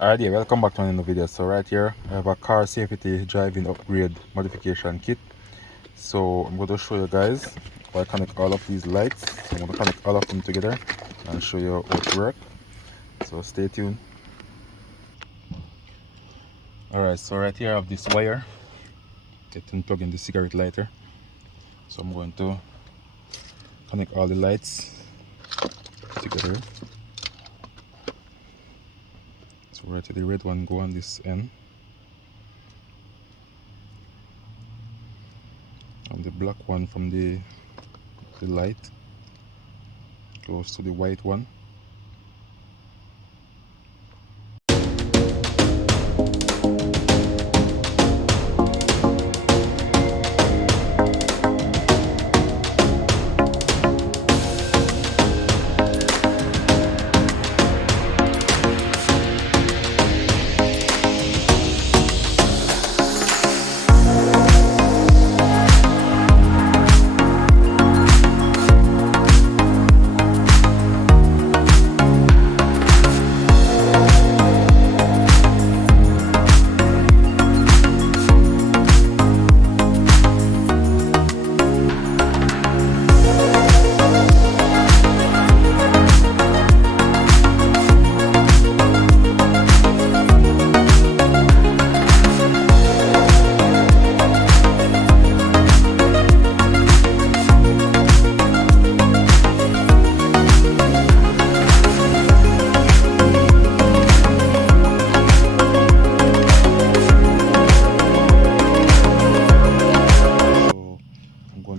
Alright, yeah, welcome back to another video. So right here I have a car safety driving upgrade modification kit. So I'm going to show you guys how I connect all of these lights. So I'm going to connect all of them together and show you how it works. So stay tuned. Alright, so right here I have this wire getting plugged in the cigarette lighter. So I'm going to connect all the lights together. So right here the red one go on this end, and the black one from the light goes to the white one.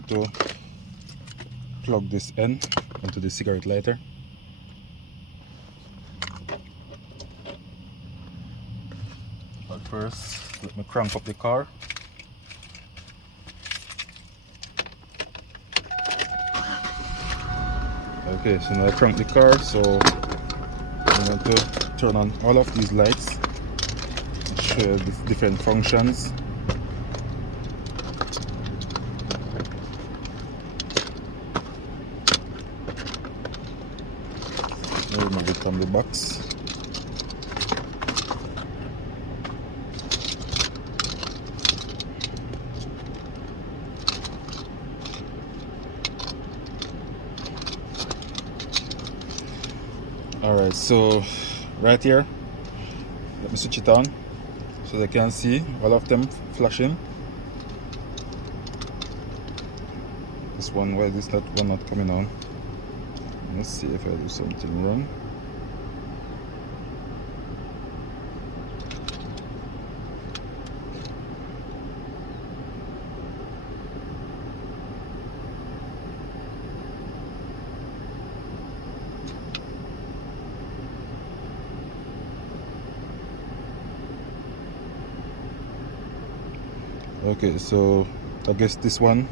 To plug this end into the cigarette lighter. But first, let me crank up the car. Okay, so now I crank the car, so I'm going to turn on all of these lights and show you the different functions. Remove it from the box. Alright, so right here, let me switch it on so they can see all of them flashing. This one, why is that one not coming on? Let's see if I do something wrong. Okay, so I guess this one,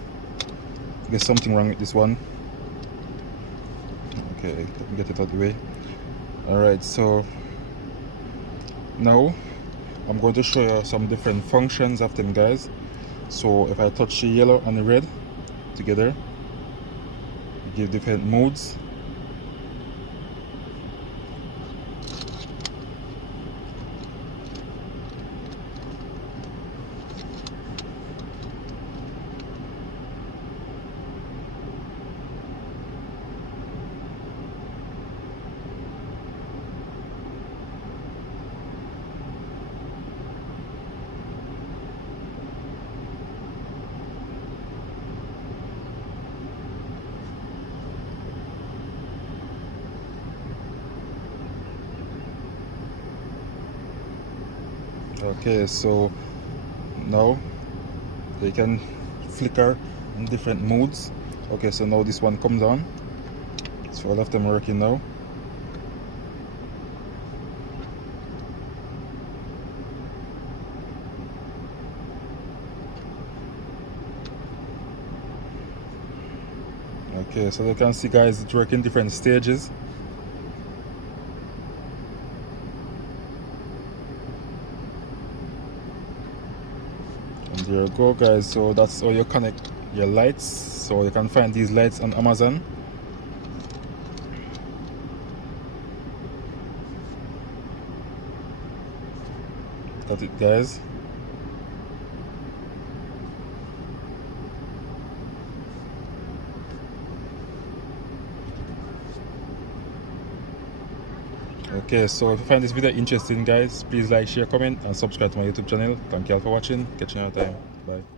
I guess something wrong with this one. Okay, let me get it out of the way. Alright, so now I'm going to show you some different functions of them, guys. So if I touch the yellow and the red together, it gives different modes. Okay, so now they can flicker in different modes. Okay, so now this one comes on, so all of them working now. Okay, so you can see, guys, it's working different stages. And there you go, guys. So that's how you connect your lights. So you can find these lights on Amazon. That's it, guys. Okay, so if you find this video interesting, guys, please like, share, comment, and subscribe to my YouTube channel. Thank you all for watching. Catch you another time. Bye.